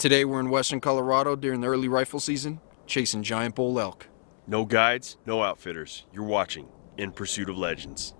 Today we're in western Colorado during the early rifle season, chasing giant bull elk. No guides, no outfitters. You're watching In Pursuit of Legends.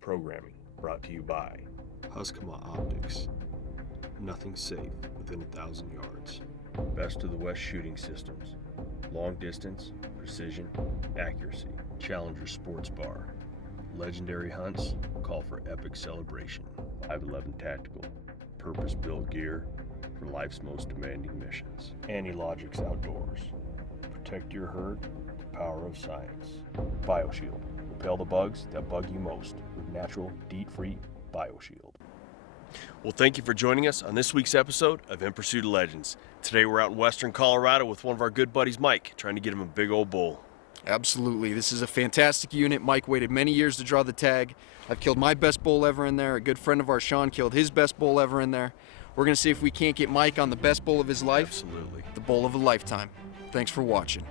Programming brought to you by Huskama Optics. Nothing safe within 1,000 yards. Best of the West shooting systems. Long distance, precision, accuracy. Challenger Sports Bar. Legendary hunts call for epic celebration. 511 Tactical. Purpose-built gear for life's most demanding missions. Anti-Logics Outdoors. Protect your herd with the power of science. BioShield. Repel the bugs that bug you most with natural, DEET-free BioShield. Well, thank you for joining us on this week's episode of In Pursuit of Legends. Today we're out in western Colorado with one of our good buddies, Mike, trying to get him a big old bull. Absolutely. This is a fantastic unit. Mike waited many years to draw the tag. I've killed my best bull ever in there. A good friend of ours, Sean, killed his best bull ever in there. We're going to see if we can't get Mike on the best bull of his life. Absolutely. The bull of a lifetime. Thanks for watching.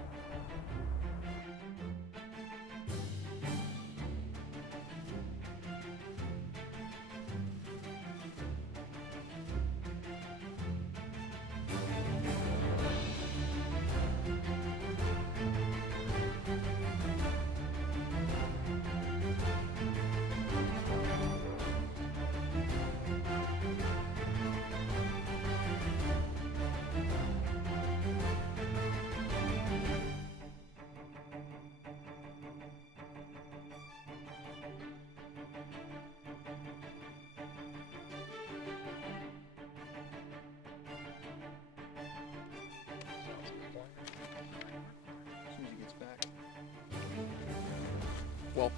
Well,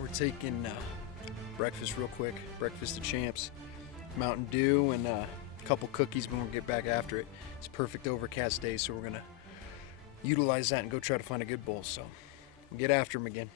we're taking breakfast real quick. Breakfast of champs. Mountain Dew and a couple cookies when we get back after it. It's a perfect overcast day, so we're going to utilize that and go try to find a good bull. So we'll get after him again.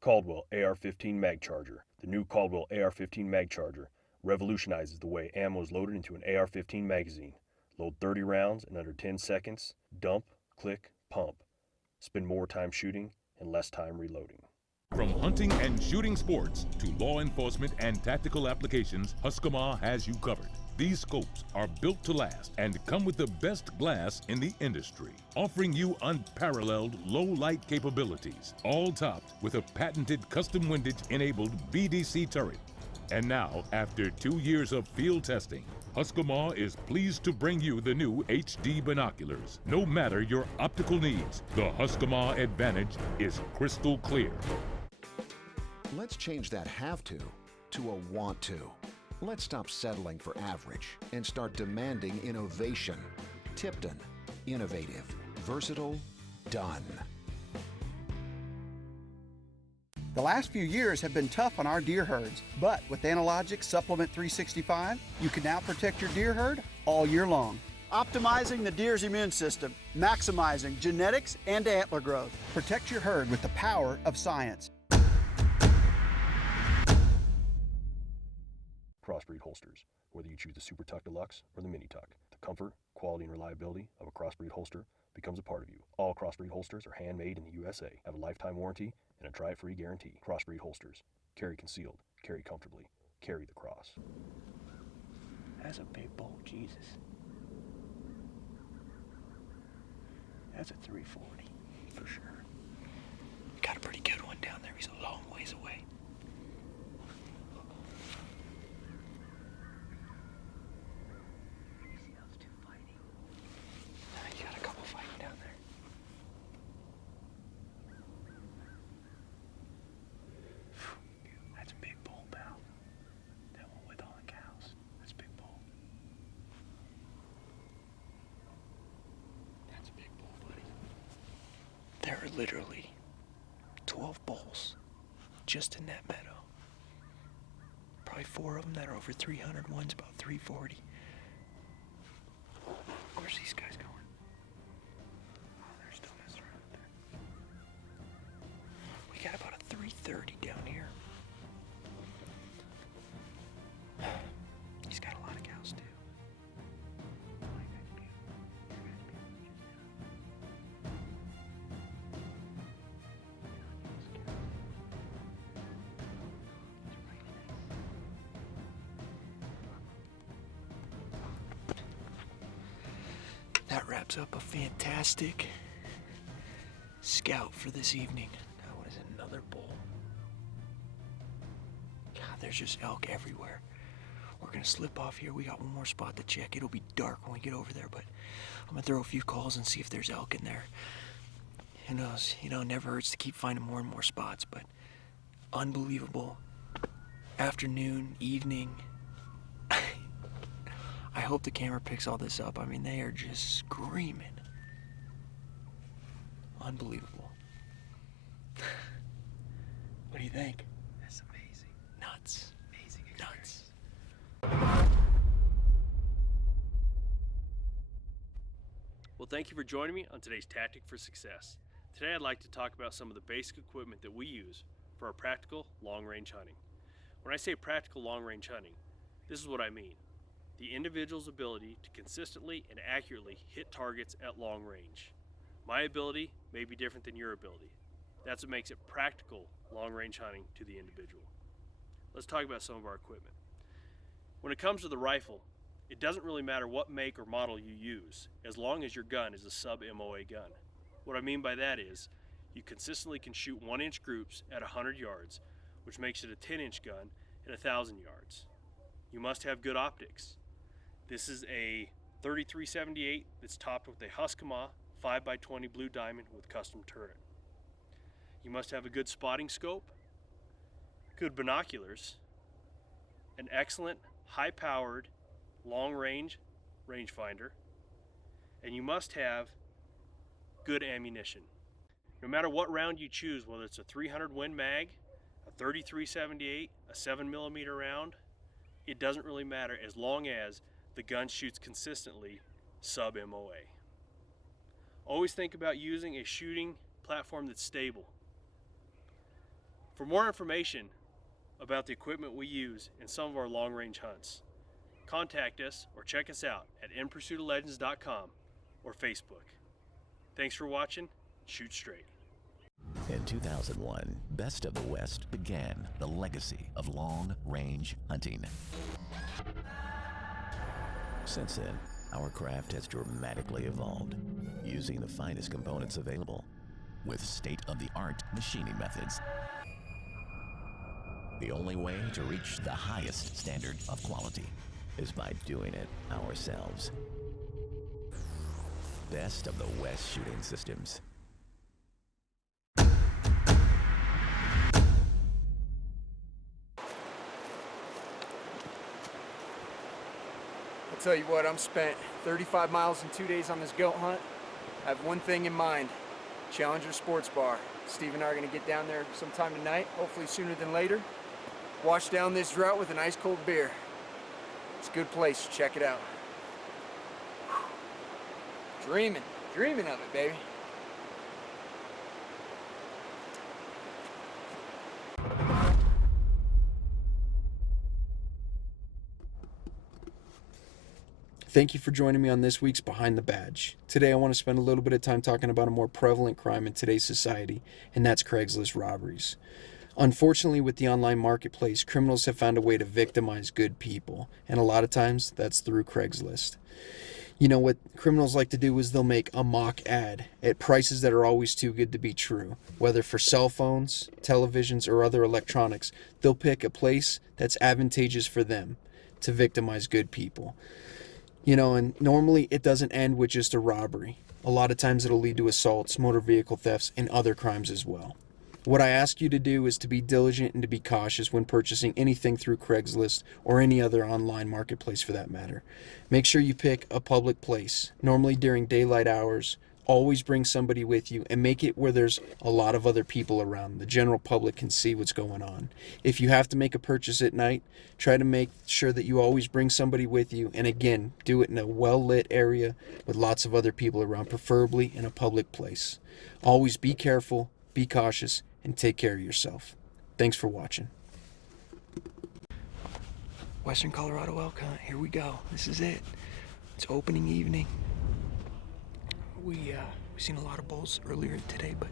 Caldwell AR-15 Mag Charger. The new Caldwell AR-15 Mag Charger revolutionizes the way ammo is loaded into an AR-15 magazine. Load 30 rounds in under 10 seconds, dump, click, pump. Spend more time shooting and less time reloading. From hunting and shooting sports to law enforcement and tactical applications, Husqvarna has you covered. These scopes are built to last and come with the best glass in the industry, offering you unparalleled low-light capabilities, all topped with a patented custom windage-enabled BDC turret. And now, after 2 years of field testing, Husqvarna is pleased to bring you the new HD binoculars. No matter your optical needs, the Husqvarna Advantage is crystal clear. Let's change that have to a want to. Let's stop settling for average and start demanding innovation. Tipton, innovative, versatile, done. The last few years have been tough on our deer herds, but with Analogic Supplement 365, you can now protect your deer herd all year long. Optimizing the deer's immune system, maximizing genetics and antler growth. Protect your herd with the power of science. Crossbreed holsters. Whether you choose the Super Tuck Deluxe or the Mini Tuck, the comfort, quality, and reliability of a Crossbreed holster becomes a part of you. All Crossbreed holsters are handmade in the USA, have a lifetime warranty, and a try-it-free guarantee. Crossbreed holsters. Carry concealed. Carry comfortably. Carry the cross. That's a big bowl, Jesus. That's a 340 for sure. Got a pretty good one down there. He's a long ways away. You got a couple fighting down there. That's a big bull, pal. That one with all the cows. That's a big bull. That's a big bull, buddy. There are literally 12 bulls just in that meadow. Probably 4 of them that are over 300. One's about 340. Where's these guys going? Oh, they're still messing around there. We got about a 330 down here. He's got a lot of cows too. That wraps up a fantastic scout for this evening. Now, what is it, another bull? God, there's just elk everywhere. We're gonna slip off here. We got one more spot to check. It'll be dark when we get over there, but I'm gonna throw a few calls and see if there's elk in there. Who knows? You know, it never hurts to keep finding more and more spots, but unbelievable afternoon, evening. I hope the camera picks all this up. I mean, they are just screaming. Unbelievable. What do you think? That's amazing. Nuts. Amazing experience. Nuts. Well, thank you for joining me on today's Tactic for Success. Today I'd like to talk about some of the basic equipment that we use for our practical long-range hunting. When I say practical long-range hunting, this is what I mean. The individual's ability to consistently and accurately hit targets at long range. My ability may be different than your ability. That's what makes it practical long-range hunting to the individual. Let's talk about some of our equipment. When it comes to the rifle, it doesn't really matter what make or model you use, as long as your gun is a sub-MOA gun. What I mean by that is, you consistently can shoot 1-inch groups at 100 yards, which makes it a 10-inch gun at 1,000 yards. You must have good optics. This is a 3378 that's topped with a Husqvarna 5x20 blue diamond with custom turret. You must have a good spotting scope, good binoculars, an excellent high-powered long-range rangefinder, and you must have good ammunition. No matter what round you choose, whether it's a 300 Win Mag, a 3378, a 7mm round, it doesn't really matter as long as the gun shoots consistently sub-MOA. Always think about using a shooting platform that's stable. For more information, about the equipment we use in some of our long-range hunts. Contact us or check us out at inpursuitoflegends.com or Facebook. Thanks for watching. Shoot straight. In 2001, Best of the West began the legacy of long-range hunting. Since then, our craft has dramatically evolved, using the finest components available, with state-of-the-art machining methods. The only way to reach the highest standard of quality is by doing it ourselves. Best of the West Shooting Systems. I'll tell you what, I'm spent 35 miles in 2 days on this goat hunt. I have one thing in mind, Challenger Sports Bar. Steve and I are gonna get down there sometime tonight, hopefully sooner than later. Wash down this drought with an ice cold beer. It's a good place, check it out. Whew. Dreaming of it, baby. Thank you for joining me on this week's Behind the Badge. Today I want to spend a little bit of time talking about a more prevalent crime in today's society, and that's Craigslist robberies. Unfortunately, with the online marketplace, criminals have found a way to victimize good people, and a lot of times that's through Craigslist. You know what criminals like to do is they'll make a mock ad at prices that are always too good to be true. Whether for cell phones, televisions, or other electronics, they'll pick a place that's advantageous for them to victimize good people. You know, and normally it doesn't end with just a robbery. A lot of times it'll lead to assaults, motor vehicle thefts, and other crimes as well. What I ask you to do is to be diligent and to be cautious when purchasing anything through Craigslist or any other online marketplace for that matter. Make sure you pick a public place, normally during daylight hours. Always bring somebody with you and make it where there's a lot of other people around. The general public can see what's going on. If you have to make a purchase at night, try to make sure that you always bring somebody with you. And again, do it in a well-lit area with lots of other people around, preferably in a public place. Always be careful, be cautious, and take care of yourself. Thanks for watching. Western Colorado elk hunt, here we go. This is it. It's opening evening. We seen a lot of bulls earlier today, but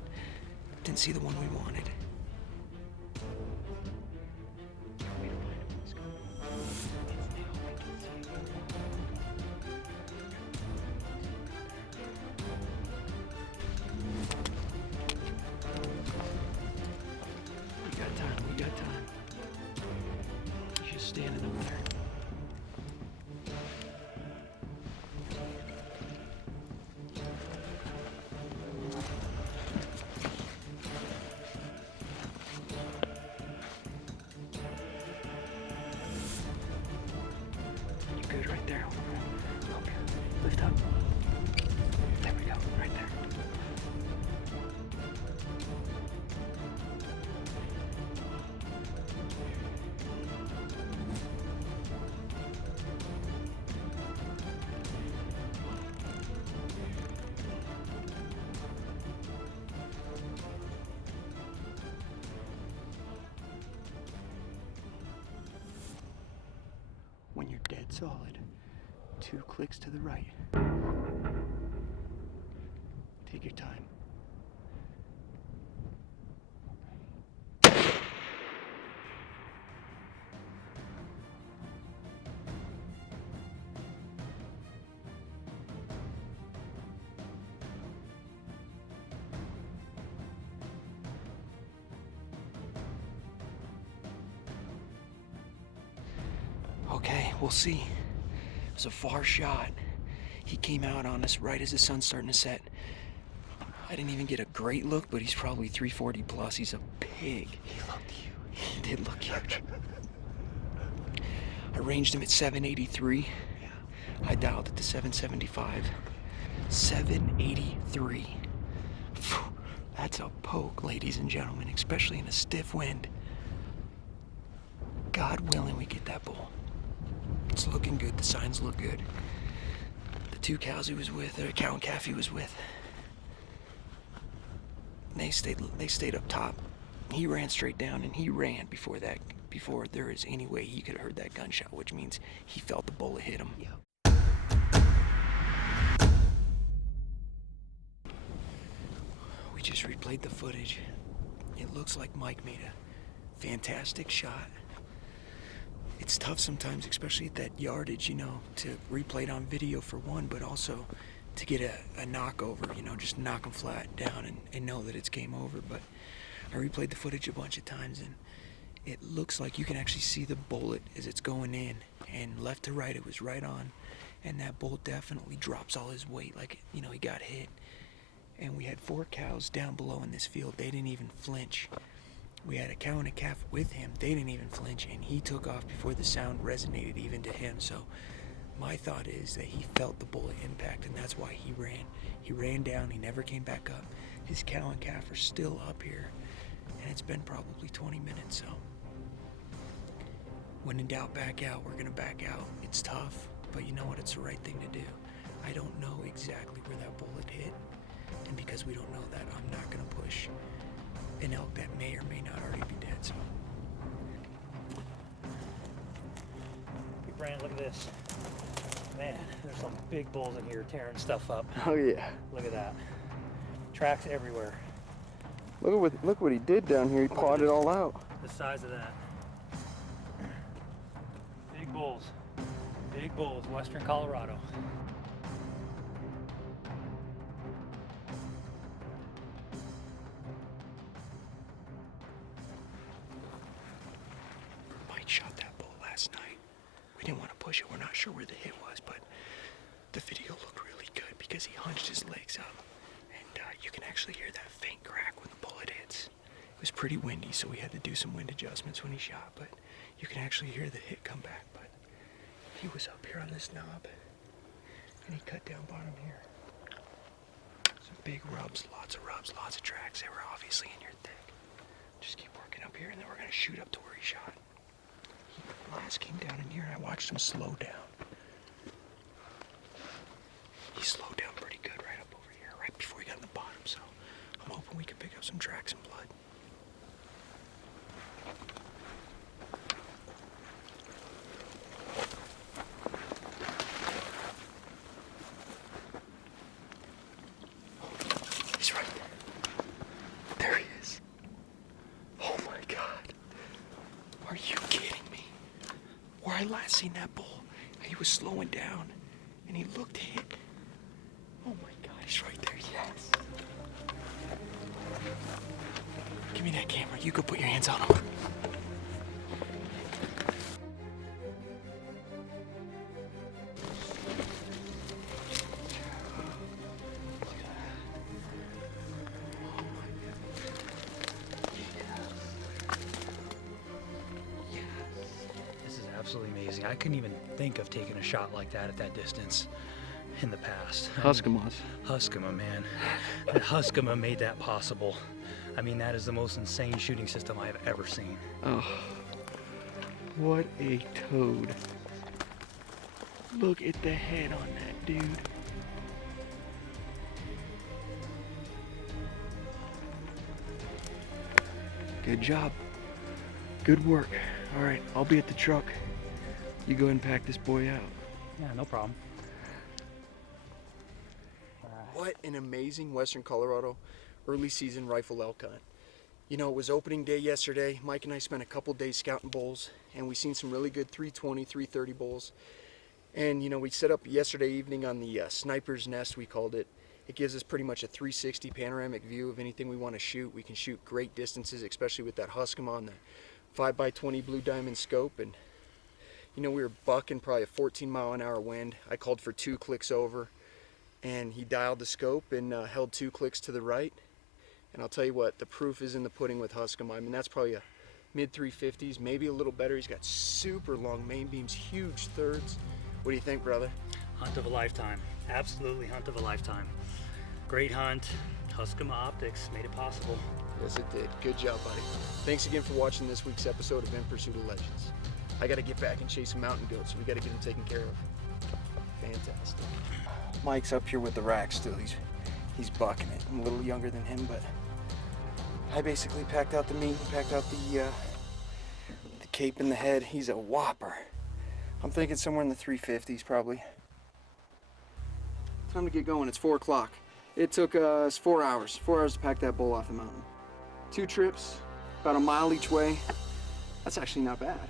didn't see the one we wanted. We got time. He's just standing over there. Good right there. Up here. Lift up. There we go. Right there. When you're dead solid, 2 clicks to the right. Take your time. Okay, we'll see. It was a far shot. He came out on us right as the sun's starting to set. I didn't even get a great look, but he's probably 340 plus. He's a pig. He looked huge. He did look huge. I ranged him at 783. I dialed it to 775. 783. Phew, that's a poke, ladies and gentlemen, especially in a stiff wind. God willing, we get that bull. It's looking good. The signs look good. The 2 cows he was with, or a cow and calf he was with, they stayed up top. He ran straight down, and he ran before that before there is any way he could have heard that gunshot, which means he felt the bullet hit him. We just replayed the footage. It looks like Mike made a fantastic shot. It's tough sometimes, especially at that yardage, you know, to replay it on video for one, but also to get a knockover, you know, just knock him flat down and know that it's game over. But I replayed the footage a bunch of times, and it looks like you can actually see the bullet as it's going in, and left to right it was right on, and that bull definitely drops all his weight, like, you know, he got hit. And we had 4 cows down below in this field. They didn't even flinch. We had a cow and a calf with him. They didn't even flinch, and he took off before the sound resonated even to him. So my thought is that he felt the bullet impact, and that's why he ran. He ran down. He never came back up. His cow and calf are still up here, and it's been probably 20 minutes. So when in doubt, back out. We're going to back out. It's tough, but you know what? It's the right thing to do. I don't know exactly where that bullet hit, and because we don't know that, I'm not going to push an elk that may or may not already be dead. So, Hey Brandon, look at this. Man, there's some big bulls in here tearing stuff up. Oh yeah. Look at that. Tracks everywhere. Look what he did down here. He pawed it all out. The size of that. Big bulls. Big bulls, western Colorado. Mike shot that bull last night. We didn't want to push it. We're not sure where the hit was, but the video looked really good because he hunched his legs up, and you can actually hear that faint crack when the bullet hits. It was pretty windy, so we had to do some wind adjustments when he shot, but you can actually hear the hit come back. But he was up here on this knob, and he cut down bottom here. Some big rubs, lots of tracks. They were obviously in your thick. Just keep working up here, and then we're gonna shoot up to where he shot. He last came down in here, and I watched him slow down. He slowed down pretty good right up over here, right before he got in the bottom, so I'm hoping we can pick up some tracks and blood. He's right there. There he is. Oh my God. Are you kidding me? Where I last seen that bull, he was slowing down, and he looked hit. Oh my God, he's right there, yes. Give me that camera, you go put your hands on him. This is absolutely amazing. I couldn't even think of taking a shot like that at that distance in the past. Huskamas. Huskama, man. Huskama made that possible. I mean, that is the most insane shooting system I have ever seen. Oh, what a toad. Look at the head on that dude. Good job. Good work. All right, I'll be at the truck. You go ahead and pack this boy out. Yeah, no problem. What an amazing Western Colorado early season rifle elk hunt. You know, it was opening day yesterday. Mike and I spent a couple days scouting bulls, and we seen some really good 320, 330 bulls. And you know, we set up yesterday evening on the sniper's nest, we called it. It gives us pretty much a 360 panoramic view of anything we want to shoot. We can shoot great distances, especially with that Huskama on the 5x20 Blue Diamond scope. And you know, we were bucking probably a 14-mile-an-hour wind. I called for 2 clicks over, and he dialed the scope and held 2 clicks to the right. And I'll tell you what, the proof is in the pudding with Huskama. I mean, that's probably a mid 350s, maybe a little better. He's got super long main beams, huge thirds. What do you think, brother? Hunt of a lifetime. Absolutely hunt of a lifetime. Great hunt. Huskama Optics made it possible. Yes, it did. Good job, buddy. Thanks again for watching this week's episode of In Pursuit of Legends. I got to get back and chase some mountain goats, so we got to get them taken care of. Fantastic. Mike's up here with the rack still. He's bucking it. I'm a little younger than him, but I basically packed out the meat and packed out the cape in the head. He's a whopper. I'm thinking somewhere in the 350s probably. Time to get going. It's 4 o'clock. It took us 4 hours. 4 hours to pack that bull off the mountain. 2 trips, about a mile each way. That's actually not bad.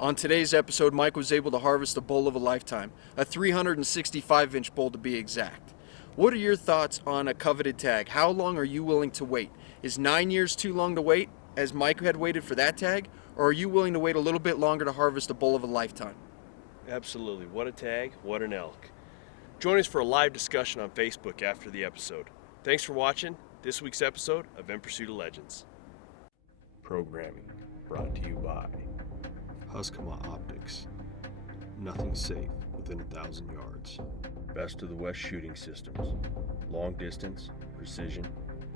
On today's episode, Mike was able to harvest a bull of a lifetime, a 365-inch bull to be exact. What are your thoughts on a coveted tag? How long are you willing to wait? Is 9 years too long to wait, as Mike had waited for that tag? Or are you willing to wait a little bit longer to harvest a bull of a lifetime? Absolutely. What a tag, what an elk. Join us for a live discussion on Facebook after the episode. Thanks for watching this week's episode of In Pursuit of Legends. Programming brought to you by Huskama Optics. Nothing safe within 1,000 yards. Best of the West shooting systems. Long distance, precision,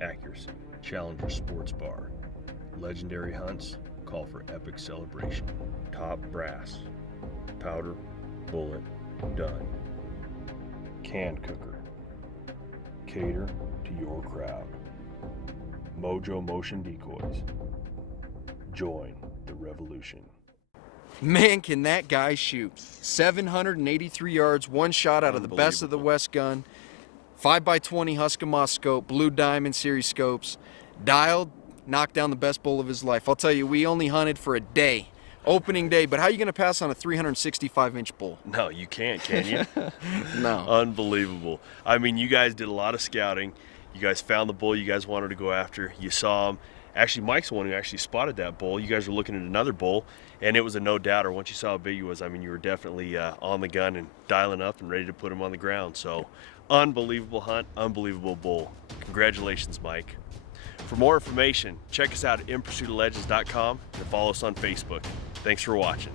accuracy. Challenger Sports Bar. Legendary hunts call for epic celebration. Top brass. Powder, bullet, done. Can cooker. Cater to your crowd. Mojo Motion Decoys. Join the revolution. Man, can that guy shoot. 783 yards, one shot out of the best of the West gun. 5x20 Huskama scope, Blue Diamond series scopes. Dialed, knocked down the best bull of his life. I'll tell you, we only hunted for a day. Opening day, but how are you going to pass on a 365-inch bull? No, you can't, can you? No. Unbelievable. I mean, you guys did a lot of scouting. You guys found the bull you guys wanted to go after. You saw him. Actually, Mike's the one who actually spotted that bull. You guys were looking at another bull, and it was a no-doubter. Once you saw how big he was, I mean, you were definitely on the gun and dialing up and ready to put him on the ground. So, unbelievable hunt, unbelievable bull. Congratulations, Mike. For more information, check us out at inpursuitoflegends.com and follow us on Facebook. Thanks for watching.